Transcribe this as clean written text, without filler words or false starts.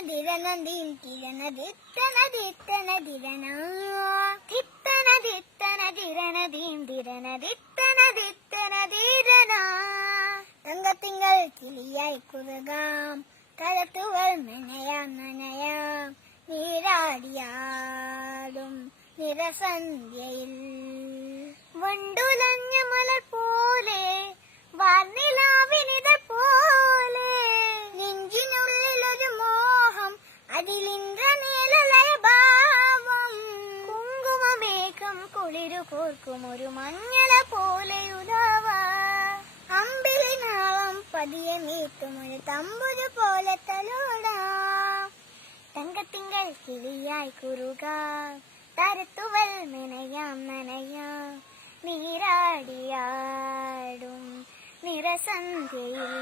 ദിരനദീം ദിരനദിത്തനദിത്തനദിരന ദിത്തനദിത്തനദിരനദീം ദിരനദിത്തനദിത്തനദിരന തങ്കത്തിങ്കൾ കിളിയായി കുറുകാം കലത്തുവൾ നനയാം നനയാം നീരാടിയാടും നിറസന്ധ്യയിൽ വണ്ടുലഞ്ഞ മലർ പോലെ വാർനിലാവിനിത പോലെ നെഞ്ചിനുള്ളിലൊരു മോഹം അതിലിന്ദ്രനീലലയ ഭാവം കുങ്കുമമേഘം കുളിരു കോർക്കും ഒരു മഞ്ഞള പോലെയുലവ അമ്പിളിനാളം പതിയെ മീട്ടും ഒരു തമ്പുരു പോലെ തലോടാം തങ്കത്തിങ്കൾ കിളിയായി കുറുകാം തരത്തുവൽ നനയാം നനയാം നീരാടിയാടും നിറസന്ധ്യയിൽ